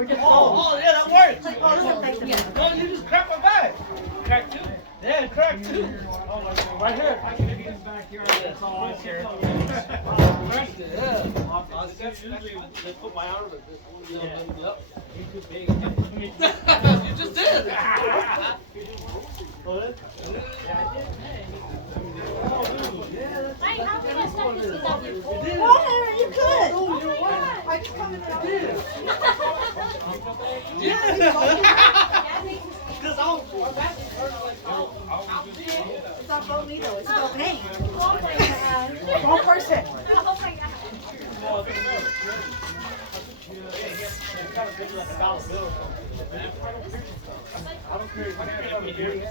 Oh, yeah, that works. Yeah. No, you just crack my back. Crack two. Yeah, crack two. Right here. That's all I care. Cracked it, yeah. That's usually they put my arm in this. Yep. He's too big. You just did. Hey, how can I start this without your phone? Whatever, you could. I just come in and out. Because I'll. It's not about me though, it's about me. Oh my God. One person. Oh my God. I don't care if I have a beer.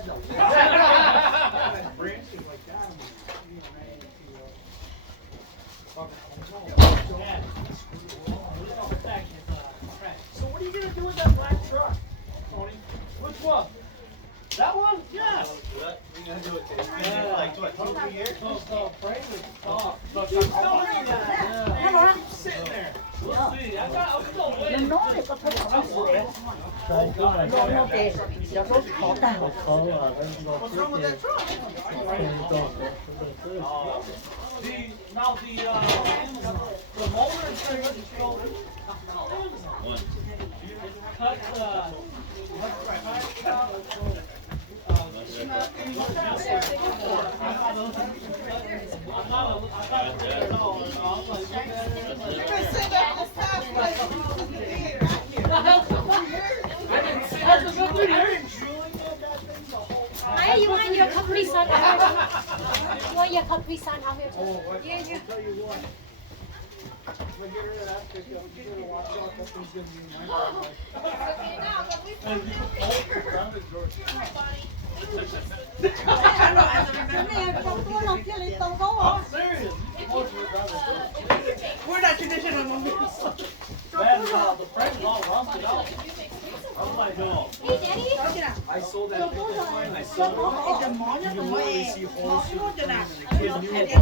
So what are you gonna do with that black truck, Tony? Which one? That one? Yeah. We're gonna do it. It's gonna take like what, 2 or 3 years? So Frank was off. But I'm working on it. Yeah. Keep sitting there. We'll see. I'm still waiting. No, no, What's wrong with that truck? Now the motor is going to go. Cut You're gonna sit there on this couch like you did right here. Hey, you want your Capri Sun out here? You want your Capri Sun out here too? Yeah, yeah. serious. We're not traditional movie. Man, the Frank's all rusted out. I'm like, no. Hey, Daddy. I sold that pickup line. I sold it. You can literally see holes through the frame, and the kid knew it. He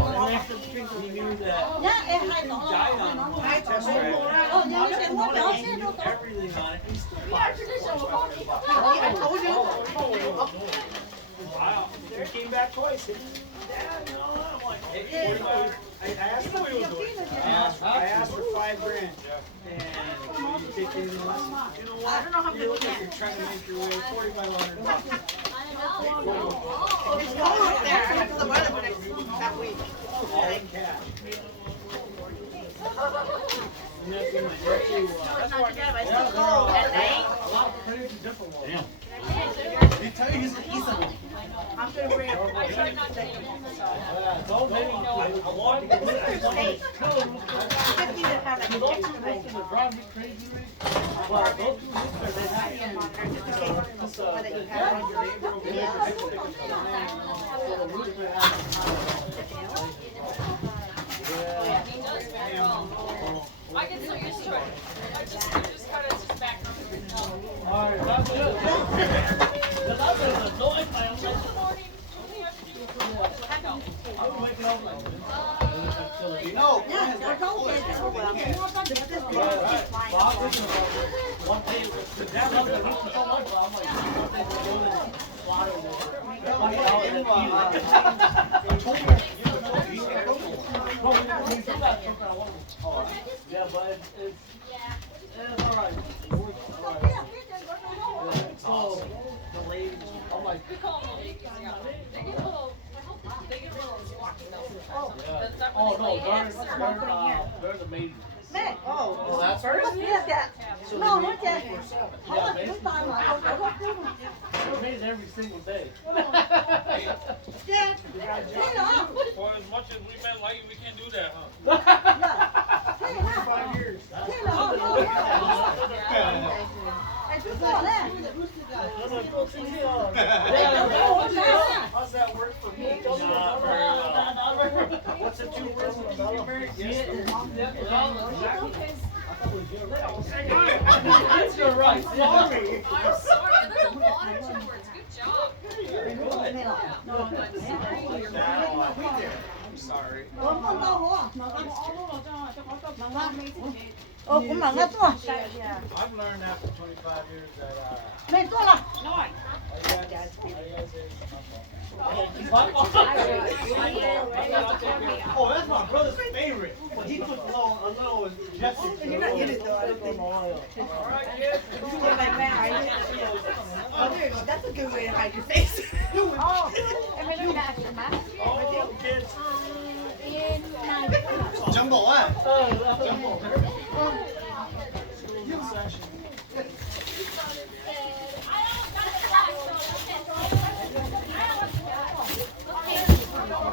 knew that he died on one test drive. He knew everything on it. He still bought it for $4,500. I told you. Wow. He came back twice. Dad, I'm like, hey, I asked him. I asked for $5,000. And will you take anything less? You know what? I don't know how You to look do like you're trying to make your way. $4,500. It's cold up there. I went to the weather that week. All in cash. And that's in the It's not too bad, but it's still cold at night. A lot of crazy different ones. They tell you he's an Ethan. I'm gonna bring up. Don't make me I want to get rid of one of these two. 50 to have that. Those two lifts that drive me crazy, but those two lifts are they have That you have on your neighbor over there. I get so used to it. I just kind of just back up. Alright, that's good. Because I was annoyed by them. Good morning. I was waking up like this. No. Bob is one day, the dad loved it so much, but I'm like, one day we're doing it. Fight out and eat it. Yeah, but it's alright. So, the lady, I'm like, We call them ladies. Yeah. They get a little squawky though. That's not oh when no, they lay eggs. they're the maiden. Oh, that's first? So No, they not make yet. 24/7. How Yeah, much basically. this time? They're made every single day. Yeah. For as much as we men like you, we can't do that, huh? 5 years. How's that work for me? Not very well. What's the 2 words when you get married? Yes. You're right. Sorry. I'm sorry. There's a lot of 2 words. Good job. No, I'm sorry. I'm sorry. 哦，我忙个做， I've learned after 25 years that 没做了。 Oh, that's my brother's favorite. But he puts a little Jesse. You're not in it though, I don't think. Oil. Oh, there you go. That's a good way to hide your face. Oh, em phải lúc nào chị má? Oh, kids. In này. Jumbo, what? Jumbo.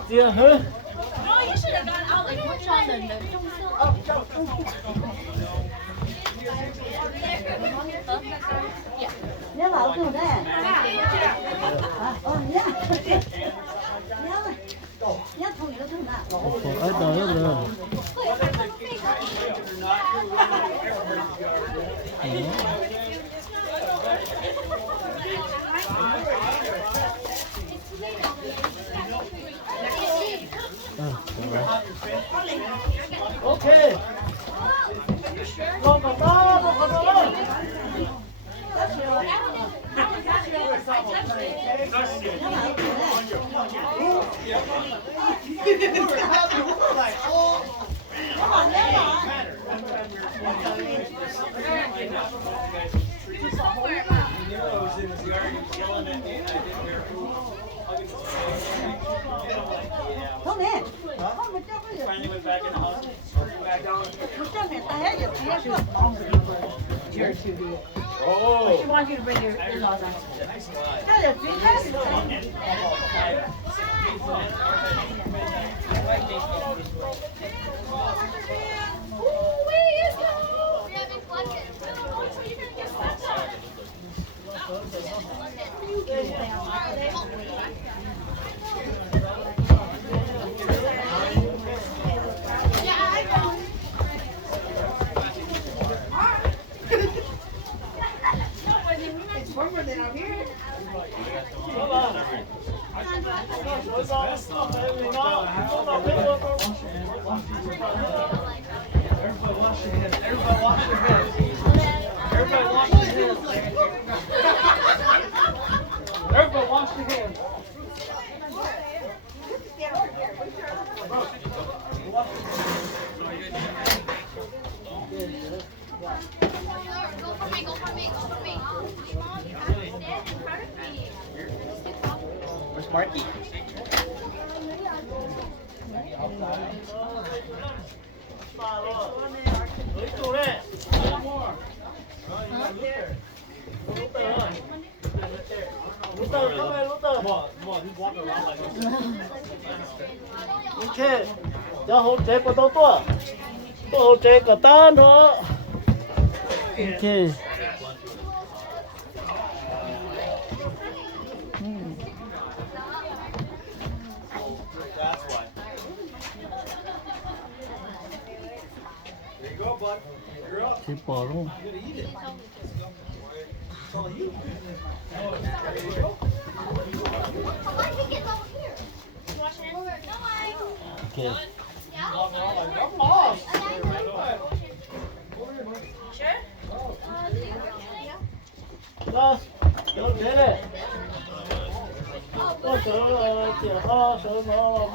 Yeah, huh? No, you should have gone out like Cho lần lần trong sữa. Nhớ bảo từ đây. Nhớ. Nhớ thùng nó thùng nào. Ở đó rồi. Okay. Long Không nè. Không một trăm cái gì. Finally went back in the house. Back down. Một trăm này ta hết rồi. You're too big. Oh. She wants you to bring your in-laws on. Cái là phí hết. It's warmer than out here. Everybody wash your hands. Everybody wash your hands. Everybody wash your hands. Everybody wash your hands. Go for me, go for me, go for me. Stand in front of me. Where's Marky? Okay, cho hỗ trợ của tôi hỗ trợ cả tan thôi. Okay. That's why. There you go, bud. You're up. Thịt bò đúng không? You're gonna eat it. It's all you. Why did he get over here? Wash your hands. No, I. Okay. I'm lost. Sure? Đó, được thế này. Có sữa chè kho, sữa nó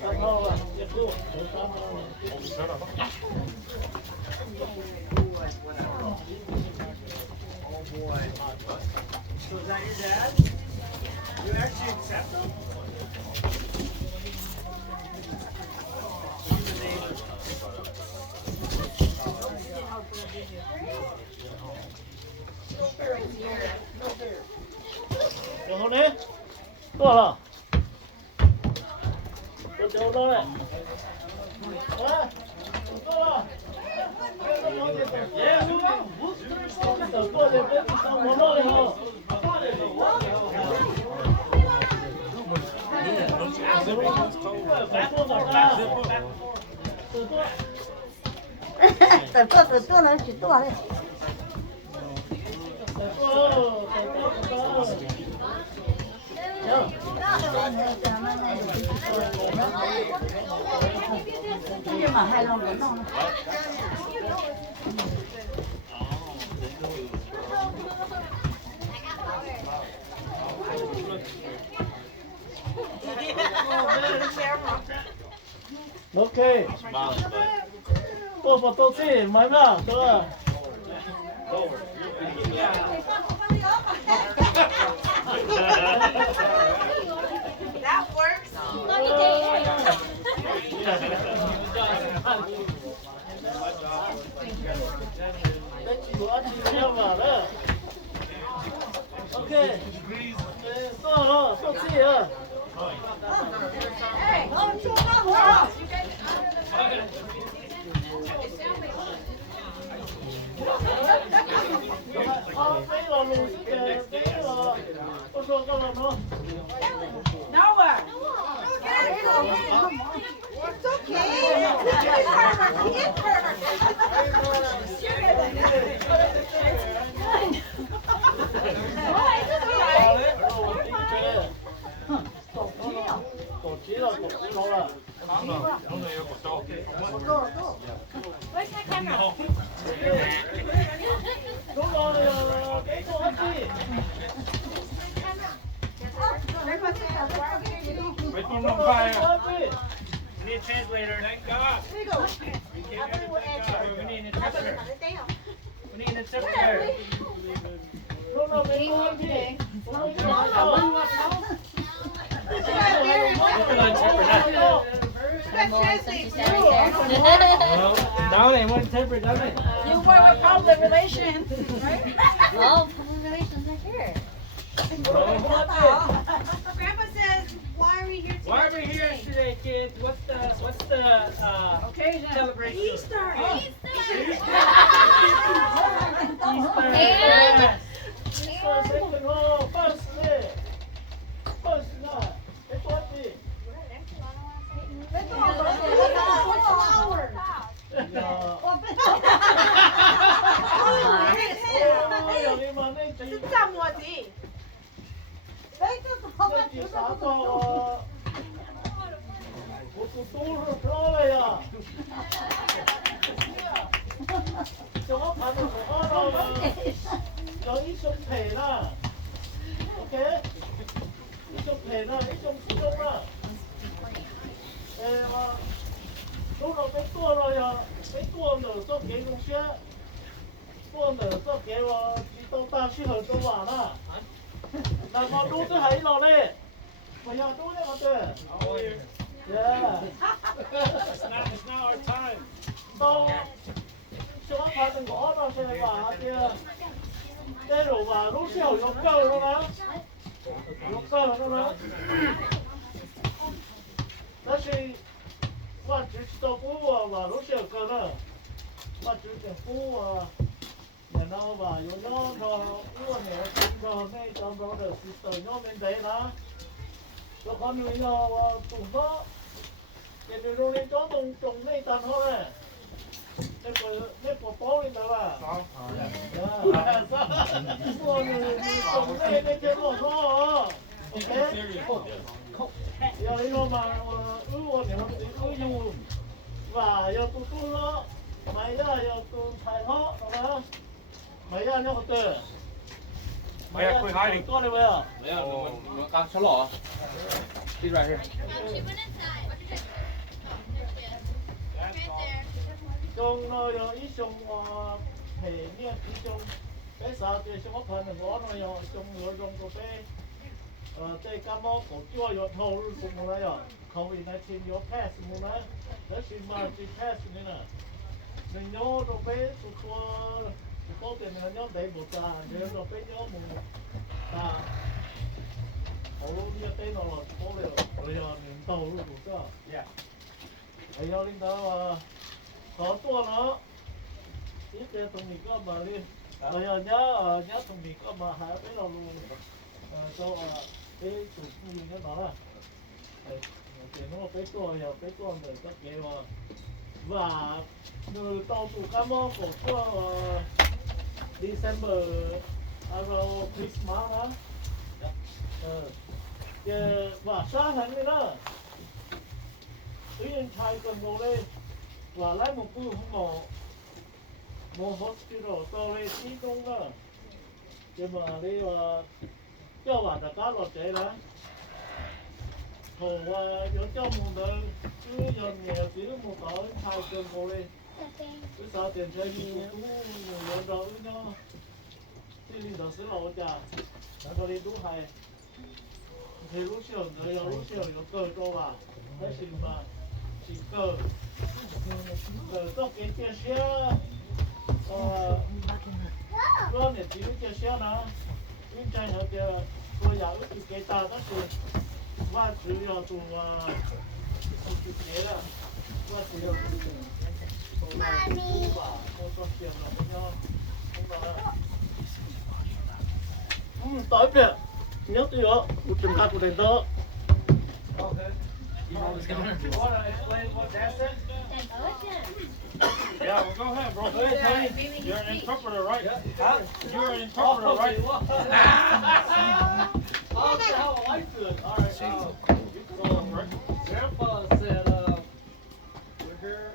kho là nhiệt luôn. Oh boy. So is that your dad? You actually accept him? Được không đấy? Có hả? Được đâu đâu này? Hả? Có hả? Yeah, đúng không? Được có được đấy, không có đâu này hả? Từ từ nó chỉ to đấy. Nhưng mà hai lon vẫn non. Ok. Tôi vào tôi xin mấy mà tôi. That works. Ok. Tôi rồi, tôi xin rồi. Hey, chua quá. Mấy lò lù sức kìa, mấy lò. Tôi xuống con lò nó. Noah. It's okay. Tổ chí là nó là. Where's my camera? Đúng rồi, cái cô hết đi. Wait for them fire. Hết đi. We need a translator. Thank God. We need an interpreter. We need an interpreter. Đúng rồi, cái cô hết đi. Down there, one temper, down there. You were with public relations, right? Oh, public relations are here. Grandpa says, why are we here today? Why are we here today, kids? What's the Occasion. celebration? Easter. And Easter, second home, first day. First night. It's what we. It's somewhat deep. lúc nào cái tua rồi cái tua nữa cho cái công xe tua nữa cho cái chỉ tao ta chỉ hơn tao vào đó là con đu tới thấy rồi đấy bây giờ đu đấy mà tôi yeah It's not our time. tao cho nó phải từng gõ nó sẽ vào kia cái đồ vào lúc siêu nó câu nó đó lúc sau nó đó đó là我只知道不我吧，都是个人，我只是不我，然后吧，有那个我呢，这个没当到的是等要面对啦，有可能要我动作，给你容易找动没当好嘞，那个包里头吧，我动没那天我说 ，OK。giờ đi luôn mà ứ ôn thì nó bị ứ nhu và giờ tu nó mày ra giờ tu thầy nó đó mày ra nhau từ mày ra con đi bây giờ Got Chalo. He's right here. trong nó giờ ít trong thể như ít trong cái sao thì trong một phần nó giờ trong người trong có cái cái cam mốc của chúa yêu thầu cũng một này COVID-19 yêu pass một này, đó là chỉ pass như này, mình nhớ rồi bé tụi có tiền là nhớ để một ta, để rồi bé nhớ một ta, họ luôn như thế nào là có bây giờ mình tàu luôn một cái, bây giờ linh đó có tua nó, ít tiền tụi mình có mà đi, bây giờ nhớ tụi mình có mà hai bé nào luôn, cho cái chủ gì nó là tiền nó cái tua người có kế và người tàu tụ cam của December around Christmas đó và xa hẳn đấy đó tự nhiên thay cần ngồi đây và lấy một bữa không một hospital tôi lấy tí công đó nhưng mà đi cho bạn đã cá lọt chạy đó hồ giữa trong một đời cứ dần nhẹ tí một tối thay cần ngồi đây cứ sợ tiền chơi gì cũng dần rồi nó thì đi đó sẽ lộ chả nó đi đúng hay thì lúc chiều rồi lúc chiều có cờ cho vào đấy xin mà chỉ cờ có cái chia sẻ có để chỉ chia sẻ nó những cái nó kia tôi giả ước cái ta đó thì và chỉ là tụ không chịu thế là và chỉ là mami không có tiền là nhau không có tối kìa nhớ tôi đó một trăm hai của đền đó. Okay. You want to explain what that said? Yeah, well, go ahead, bro. Go ahead, Tony. You're an interpreter, right? Huh? You're an interpreter, right? Oh, that's how I like it. All right. Grandpa said, we're here.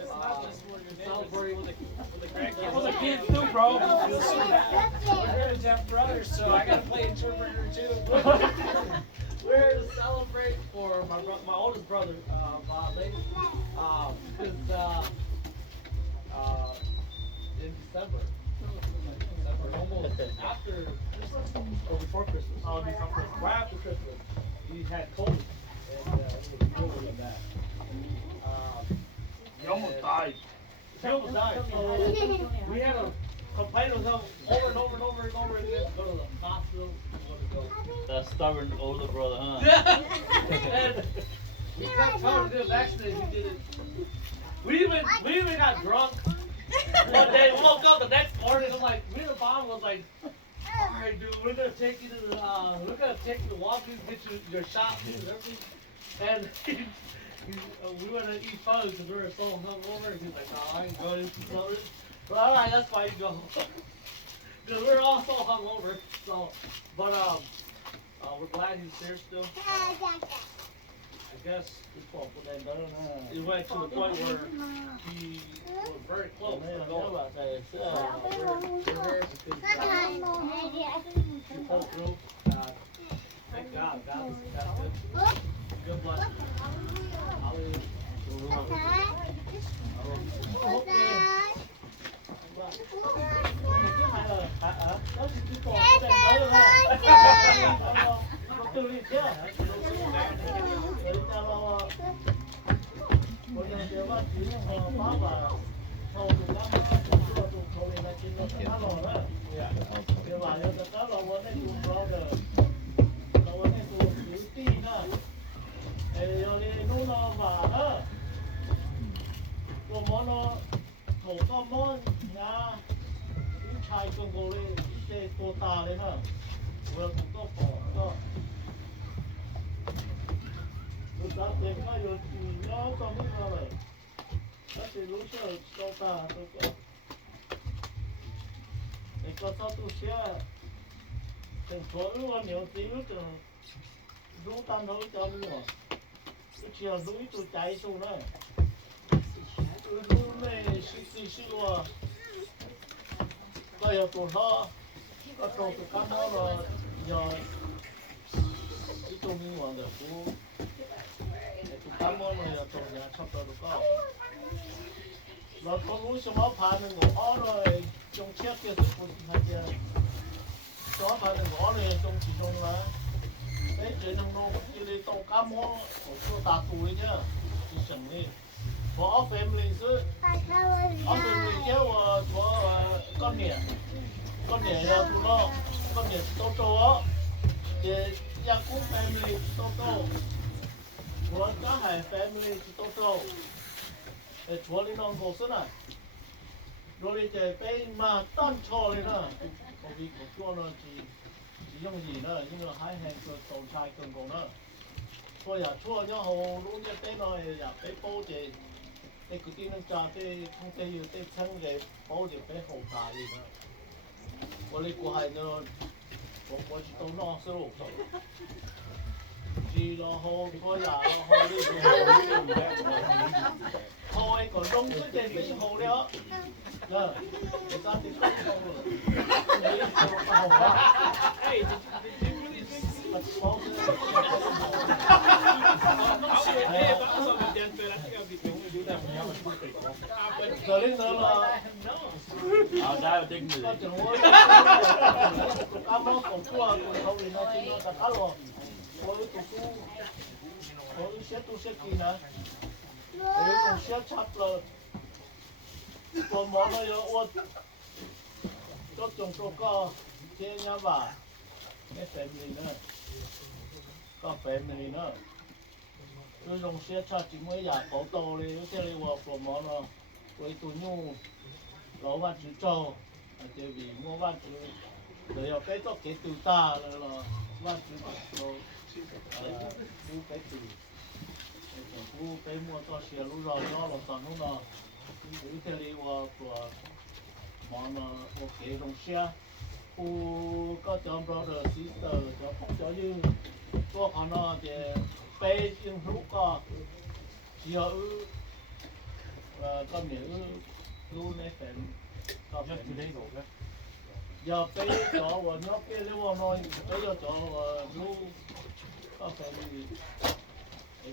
It's not just for your celebrate with the grandkids. For the kids too, bro. We're here to Jeff Brothers, so I gotta play interpreter too. We're here to celebrate for my oldest brother, Bob. Because in December, almost after or before Christmas. Oh, before Christmas. Right after Christmas, he had COVID, and he was over with that. He almost died. He almost died. So we had to complain with him over and over and over and over again. Go to the hospital. That stubborn older brother, huh? Yeah. And we kept telling him actually he did it. We even got drunk. One day we woke up the next morning. I'm like, me and the mom was like, all right, dude, we're gonna take you to the Walgreens, get you your shots and everything. And we went to eat fun because we were so hungover. And he's like, no, I ain't going to eat something. But all right, that's why you go. Because we were all so hungover. So, but we're glad he's here still. I guess it went to the point where he was very close to going. We're here because he fought through. Thank God. That's good. Good blessing. Nó có núi số máu phá mình ngõ rồi trong chiếc kia sức của chị kia số phá mình ngõ này trong chỉ trong là đấy trên nông nô kia đi tàu cá mó của chỗ tà tù ấy chứ chỉ chẳng đi có family chứ family kia của con nè là tụi nó con nè tô á thì gia cú family tô của cá hải family tô để chúa lên non hồ sơn này rồi đi chạyไปmà tan cho lên nữa có vì của chúa nó chỉ dùng gì nữa nhưng mà hai hàng của tổ trai cường cổ nữa thôi à chúa nhá hồ lúc như thế này à cái bao chị cái cái tin cho cái không cái gì cái chân cái bao chị cái hồ trai gì nữa có lấy của hai nữa có chỉ tàu nó sơ lục rồi gì là hồ có nhà hồ đi hồ ấy còn đông cái tiền cái hồ đó rồi người ta thì không hồ hey did you really think but small hey if I was on the den bed I think I'd be able to do that when you have a birthday rồi đến giờ là I'll die with dignity. có chừng mỗi cá món còn cua không thì nó chỉ nó là cá lò có cái tủ có cái xe kỳ nè cái tủ xe chắp là còn món nó giờ ôn cho trồng cho co chế nhà bà cái phèn gì nữa có phèn gì nữa tôi dùng xe chắp chỉ mới giả phẫu tàu đi cái này vào còn món nó với tủ nhu lẩu ba chữ trâu chơi vì mua ba chữ để ở cái cho cái từ ta là ba chữ trâu mua cái từ mua cái mua cho xe lúc rồi nó là toàn lúc nào cái theo đi vào của món ok đồng xe u có chọn brother sister cho không cho như có họ nó thì pe nhưng lúc có chỉ ở có nghĩa luôn này phải có phải đây rồi giờ bây giờ và nó cái nếu mà nói bây giờ cho luôn có phải gì cái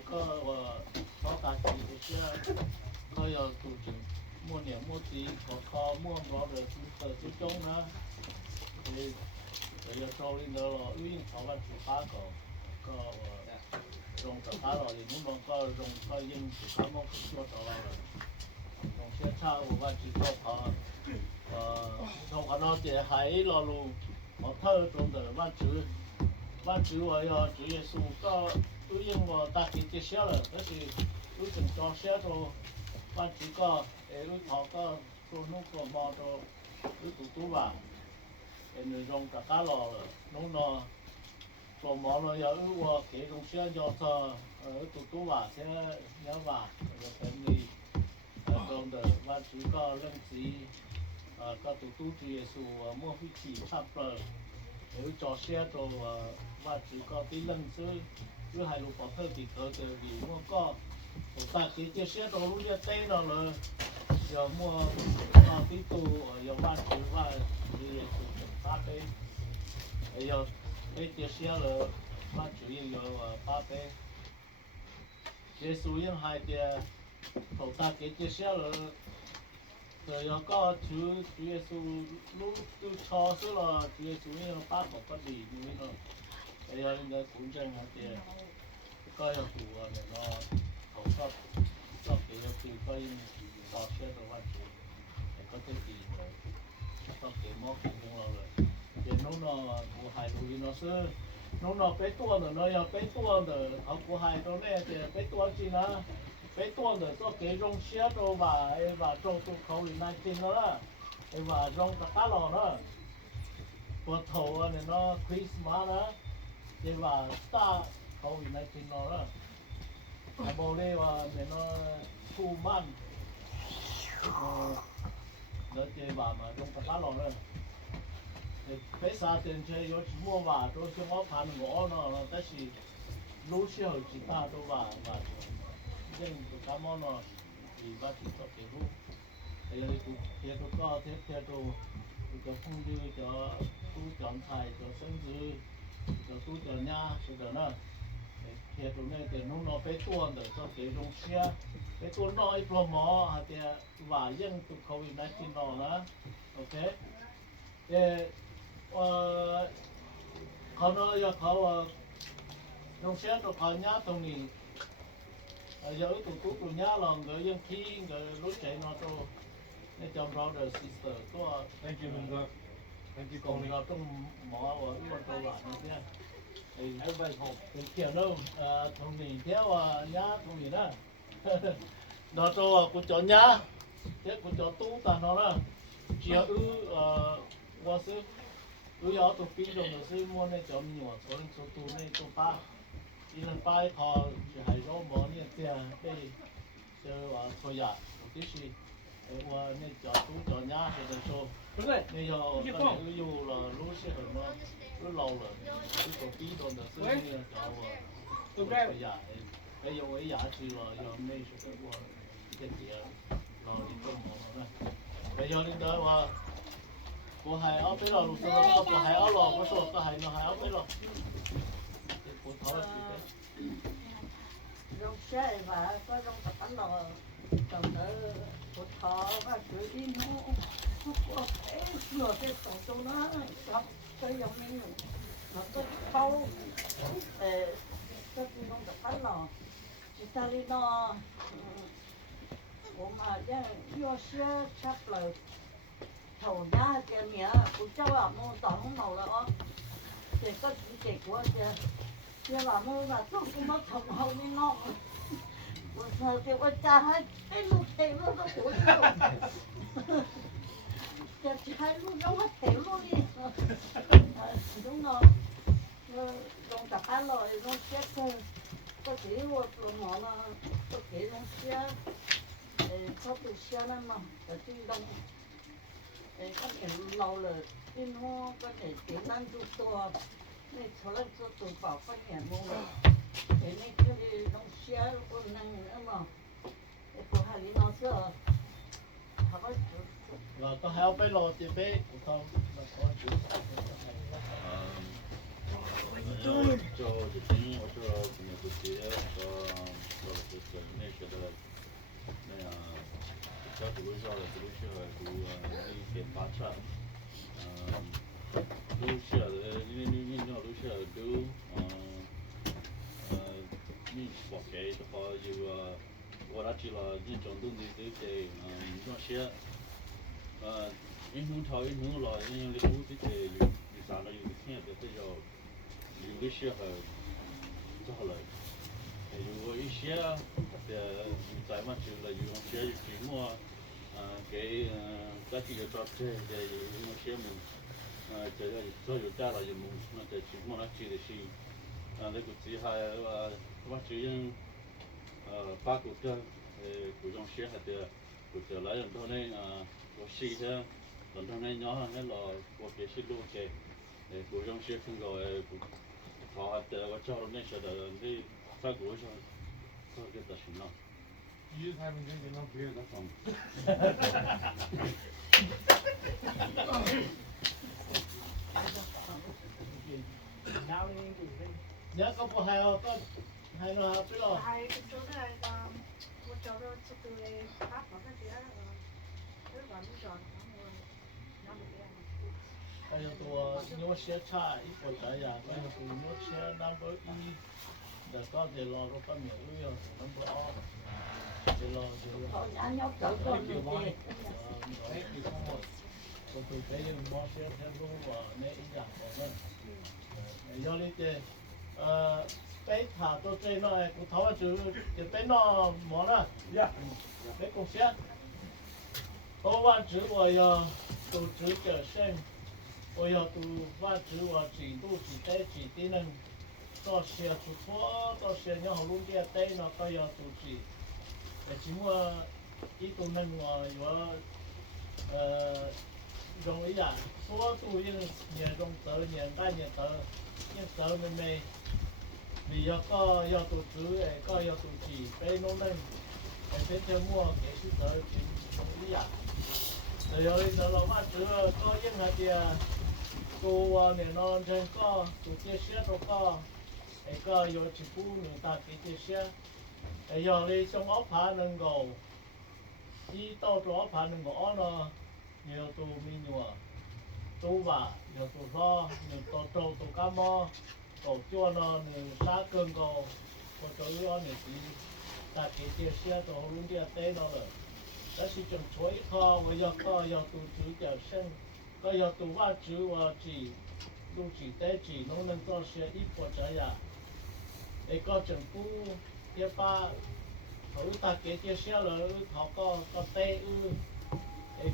có cả gì cái có giờ tụ trường mua nhiều mua gì có kho mua bỏ được từ từ trong nữa thì bây giờ cho lên đó là uy họ vẫn chịu phá có dùng tất cả rồi thì muốn có dùng coi nhưng cá món cũng cho là dùng xe cha của bạn chỉ cho họ trong cái nó thì hãy lo luôn họ thơ trong đời bạn chữ rồi chữ Giêsu có đối với mà ta chỉ chia sẻ là cái gì đối tượng cho sẻ rồi bạn chỉ có để đối họ có số nó có mò rồi đối tụ tú vào để người dùng cả cá lò nó còn món nó giờ qua cái dùng sẻ cho tụ tú vào sẽ nhớ vào rồi phải đi trong đời bạn chỉ có lên gì có tụ tú chỉ Giêsu mua huy chỉ sắp rồi nếu cho xe rồi và chỉ có tí lần xưa cứ hai lục bỏ thơ thì thơ từ vì mua có ta chỉ chia sẻ rồi lúc kia tây rồi là giờ mua tí tù giờ ba chỉ và thì ba tây giờ cái chia sẻ là ba chỉ giờ ba tây chia số những hai kia cậu ta cái chia sẻ là rồi có chú Giêsu lúc tôi cho số là chú Giêsu như bác một cái gì như thế nào, bây giờ nên cũng chẳng hạn thì coi là chủ này nó hậu cấp cái từ coi tỏ xe rồi bạn chủ để có thể gì có cái móc cũng lo rồi, thì nó của hai đôi nó sơ nó bé tua rồi nó giờ bé tua rồi họ của hai đôi này thì bé tua gì nữa bé tua rồi có cái rong xe rồi và trong tụ khẩu thì này tin nó đó và rong cả cá lò đó và thầu này nó Christmas đó và ta khẩu thì này tin nó đó à bầu đây và này nó thu man nó chơi bà mà rong cả cá lò đó bé xa tiền chơi có chỉ mua và tôi sẽ có phản ngõ nó cái gì lúa xe hơi chỉ ta tôi và nhưng cá món nó thì bác chỉ có cái hút thì tôi có thế theo tôi cho không dư cho tôi chọn thầy cho sinh dư cho tôi chọn nhà cho đó nữa thì tôi này thì nó bé tuôn để cho cái rong xe bé tuôn nó ít lo mỏ thì và dân tôi không bị đánh tin nó nữa ok thìเขาเนาะยาเขาโรงเรียนตัวเขาเนี้ยตรงนี้giờ tụi tú tụi nhá lòng người dân khi người lúc chạy nó to nên trong brother sister có Thank you, Linda. Thank you, còn Connie. nó trong mỏ và cái con tàu lại như thế thì Everybody's home. thì kiểu đâu thông mình theo nhá thông mình đó nó cho của chó nhá thế của chó tú ta nó đó chỉ qua sư giờ tụi phi rồi nó sư mua này chó nhỏ số tu này số ba đi lên bay họ hay rõ món như thế đây chơi và thôi giả một tí gì và nên chọn tú chọn nhá thì được số nên giờ cái này ví dụ là lúa sẽ hơn nó lúa lâu rồi lúa còn tí rồi nó sẽ như chọn Go grab it. dạ bây giờ ấy giả chỉ là do mấy số cái qua cái kia lo đi công mỏ rồi bây giờ đi đó là của hai áo bây giờ lúc sau có hai áo lò có số có hai nó hai áo bây giờ của tháo là gì thế rong xe và có rong tập bánh lò còn đỡ của thọ và chửi đi nó có cái sửa cái tổ cho nó học cái giống như nó có khâu cái rong tập bánh lò chỉ ta đi nó của mà cái vô xe chắc là thầu giá cái mía của cháu là mua tổng màu là thì có chỉ chỉ của cái là mua là tôi cũng mất thầu hậu đi ngon một thời thì con cha hết cái lúc thì nó của cha hai lúc nó hết thể luôn đi đúng rồi trong tập ăn rồi nó chết có chỉ một mỏ là có chỉ nó xe có từ xe lắm mà ở trên đông có thể lâu là cái nó có thể tiến năng tụ to này số lần số tụ bảo có thể mua thế nên cái gì nó xe con năng nữa mà của hai đứa nó sợ là có hai áo bây giờ thì bé của tao là có chữ cho cái tiếng ở cho cái cái kia cho cái này cái đó này cho tụi bây giờ là tụi đi cái phát triển lúc xưa đi nó lúc xưaดูนี่บอกแกจะพออยู่ว่าเราจีเรายิ่งจงต้องดีดีเจต้องเชื่อยิ่งหุ่นเท่ายิ่งหุ่นลอยยิ่งเลี้ยงดีเจอยู่สารเราอยู่ที่เนี่ยแต่จะอยู่ที่เชื่อเขาจะ好เลยอยู่一些แต่อยู่在嘛就了อยู่เชื่ออยู่ที่มั่ว给在这个抓这个有些门这个所有家了有门那在ที่มั่ว那去的是那个只还ว่าจะยังปากกูจะกูต้องเชื่อให้เดียวกูจะไล่ตอนนี้กูซีเถอะตอนนี้ย้อนให้เรากูเกี่ยชิลูกเกี่ยกูต้องเชื่อขึ้นก่อนกูขอให้เดียวว่าเจ้าเนี่ยเชื่อเดี๋ยวที่ถ้ากูจะก็จะตัดสินเนาะ You just haven't drinking enough beer, that's all. Now they ain't good. nhớ có một hai áo có hai nó áo bây giờ hai cái chỗ này một chỗ đó cho từ pháp vào cái kia cái vào cái tròn nó được em bây giờ tôi nhớ xe cha ít còn cái gì bây giờ tôi nhớ xe number e để có để lo nó có nhiều cái number o để lo họ nhá nhóc cỡ con gì Thank you so much. Tôi thấy những món xe theo luôn và nên ít dạng của nó do lý thế bé thả tôi chơi nó cũng tháo chữ cái bé nó món à bé cũng xe tôi quan chữ tôi tôi chữ trở sen tôi tôi quan chữ tôi chỉ tôi chỉ té chỉ tí nên tôi xe chụp phó tôi xe nhau họ luôn kia té nó tôi tôi chỉ để chỉ mua ít tôi nên dùng ý là số tôi những nhà trong tờ nhà ta nhà tờ nhưng tờ mình này vì có do tụi chữ có do tụi chỉ cái nó nên cái theo mua cái sự tờ chỉ ý à rồi giờ là mà chữ có những hạt thì cô này nó trên có tụi chia sẻ đâu có do chỉ phụ người ta cái chia sẻ giờ đi trong ốp phá nâng cầu đi tàu chỗ ốp phá nâng cầu nó nhiều tụ mình nhua tụ bà nhiều tụ lo nhiều tụ trâu tụ cá mò cầu chua nó nhiều sát cơm cầu có chỗ yếu nhiều tí ta kể chia sẻ tụ luôn kia té nó rồi đó là chuyện chuối kho với giờ có giờ tụ chữ kiểu sen có giờ tụ ba chữ và chỉ tụ chỉ té chỉ nó nên cho xe ít của trái à để có chuyện cũ kia ba họ ta kể chia sẻ rồi họ có té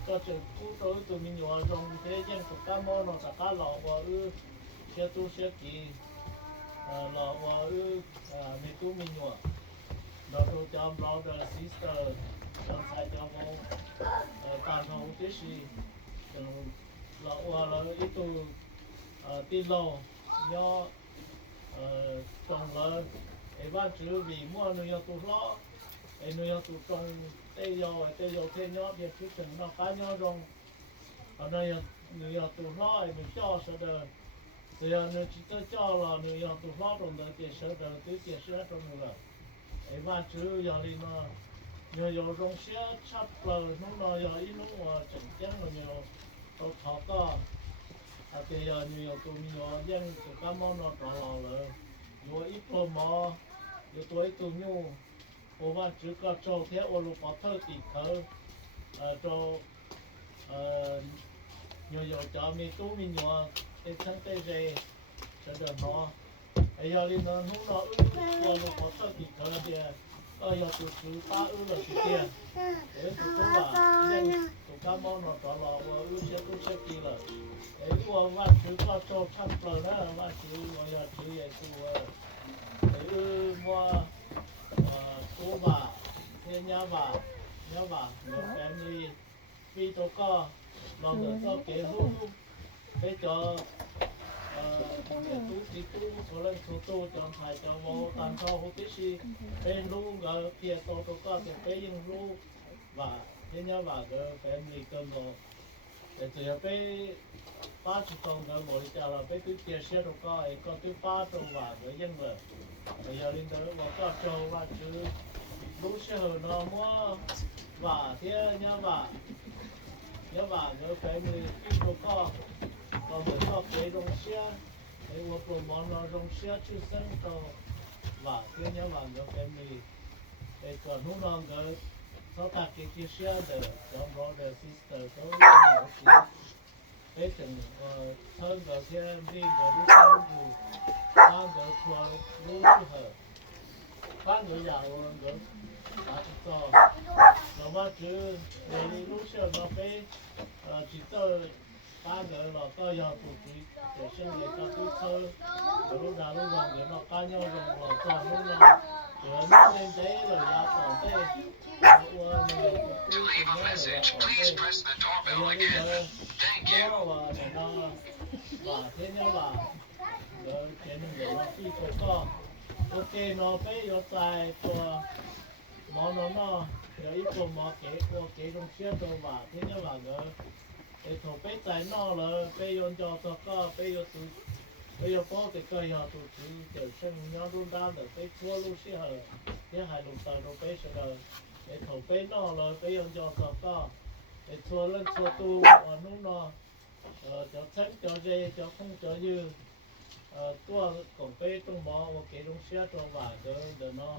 có chuyện cũ tối tụi mình nhớ trong thế gian của cá mò nó cả cá lọ và xe tu xe kỳ lọ và mấy tu mình nhớ đó tôi cho brother sister trong sai cho bố tàn hậu thế gì lọ và lọ ít tu tin lọ nhớ trong lỡ ai ban chữ vì mua nuôi tụ lo ai nuôi tụ trong tây dầu thêm nhót việc chút chừng nó cá nhót rong ở đây nuôi tụ lo ai mình cho sợ đời thì nuôi chỉ cho là nuôi tụ lo trong đời tiền sợ đời tới tiền sợ trong người ai ban chữ giờ đi nó nhiều giờ rong xe chắp lời nó giờ ít lúc chỉnh chén là nhiều tàu thọ có thì giờ nhiều tụ nhiều dân tụ cá món nó trò lò rồi nhiều ít pro mò nhiều tuổi tụ nhu ô ban chữ có cho thế ô lục có thơ tỷ thơ cho nhiều giờ cho mi tú mi nhỏ cái thân tê dê cho được nó bây giờ đi nó hú nó ô lục có thơ tỷ thơ thì giờ tụ chữ ba rồi thì tiền để tụ tú là dân tụ cá món nó trò lò sẽ kỳ rồi để qua ban chữ có cho chăm rồi đó ban chữ bây giờ chữ vậy tụ để mua cô bà thế nhà bà người family vì tôi có lòng được có kế hú để cho để tu có lên tu cho thầy cho vô tàn cho hú tí si bên lu ở kia tôi có thể bên những lu và thế nhà bà người family cơm đồ để từ bên ba chục con người mỗi cha là bên thứ kia sẽ được có thứ ba trong và người dân rồi bây giờ lên tới mà có trâu và chứ lúc sau nó mua và thế nhá và người phải mình ít có còn mới có cái đồng xe để một bộ món nó đồng xe chưa sẵn cho và thế nhá và người phải mình để còn lúc nào người sau ta cái chia sẻ để cho brother sister có để chừng hơn người thêm đi người đi sang thì ăn được thôi lúc hở ban người già người đã cho rồi mà chứ để đi lúc sau nó phải chỉ tới ban người là tới giờ tụi chị để xem người ta cứ chơi rồi lúc nào người nó cá nhau rồi còn lúc nào rồi nó lên đấy rồi ra còn đấy và thế nhau là rồi cái người nó phi có ok nó phải có tài của món nó rồi ít của món cái trong xe đồ và thế nhau là người để thổ phải tài nó là phải用cho có phải用từ bây giờ có cái cây họ tụi chị trở sang nhau luôn đa được cái thua luôn xe hở thế hai lục tài nó phải sẽ đời để thổ phải nó là phải用cho có để thua lên thua tu ở lúc nó cho tránh cho dây cho không cho dư tua còn phải trong bò một cái trong xe cho vài để nó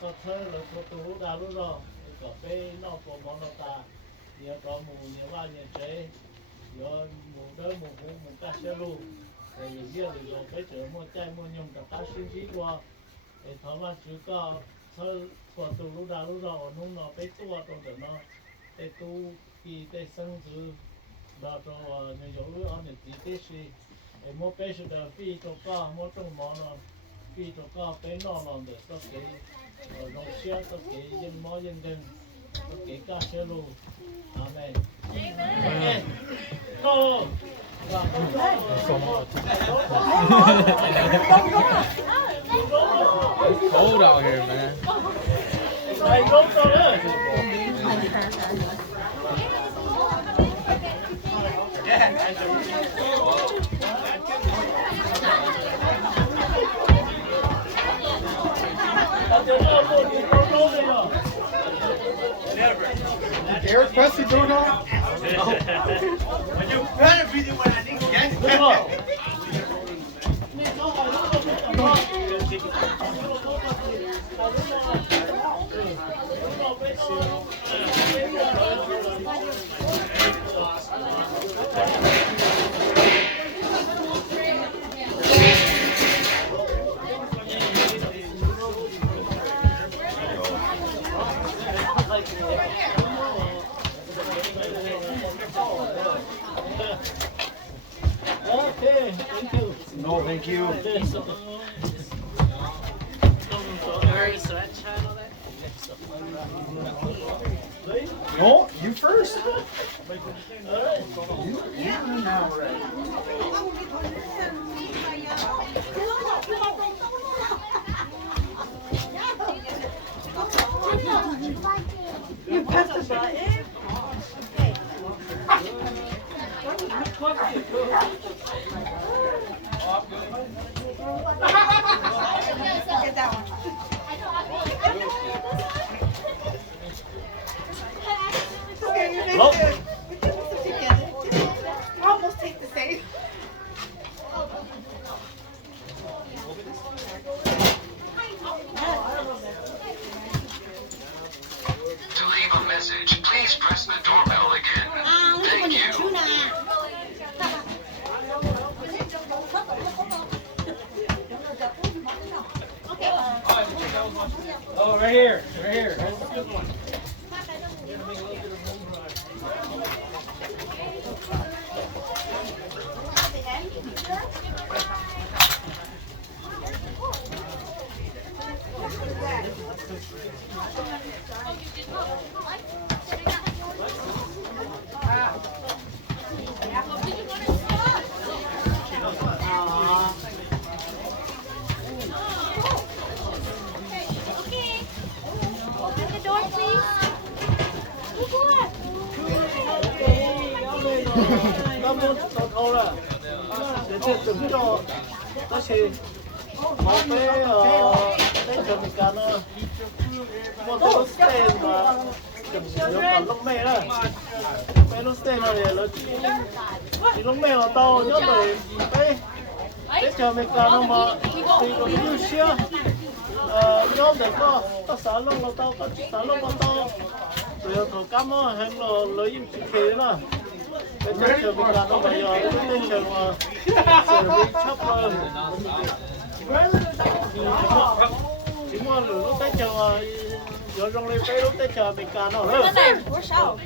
có thấy là thua tu đa lúc đó có phải nó của bọn nó ta nhiều có mù nhiều bao nhiêu chế rồi mù đỡ mù cá xe luôn thì riêng thì rồi phải chở mua chai mua nhung cả cá sinh chí qua thì thằng mà chỉ có thôi của tu lúc đó lúc nó phải tua trong để nó để tu khi để sinh từ đó cho những dấu ở những tí cái gì để mua cái sự đó phi cho có mua trong món nó phi cho có cái nó làm được có cái nông xe có cái dân mỏ dân đừng có cái cá xe luôn amen amen go Cold out here, man. Derek Presley doing all? You better be the one I need to get. Okay, thank you. No, thank you. No, you first. You now, right? Get that one. Okay, you make good. We can put them together. Almost take the same. To leave a message, please press the doorbell again. Thank you. Oh, right here. Right here. That's a good one. Open the door, please. nó muốn tao thâu ra để tiếp tục cho nó chỉ một cái chuẩn bị cả nó một cái stain mà chụp được cả lúc mẹ đó cái lúc stain này là chỉ lúc mẹ là tao nhớ rồi cái chuẩn bị cả nó mà thì có nhiều xíu nhớ được có sản lượng là tao có sản lượng là tao rồi thằng cam á hàng là lấy những cái đó cái chuẩn bị cả nó bây giờ cái chuẩn mà xử lý chấp chỉ muốn lúc tới chờ giờ trong đây lúc tới chờ mình cả nó Cái này của sao?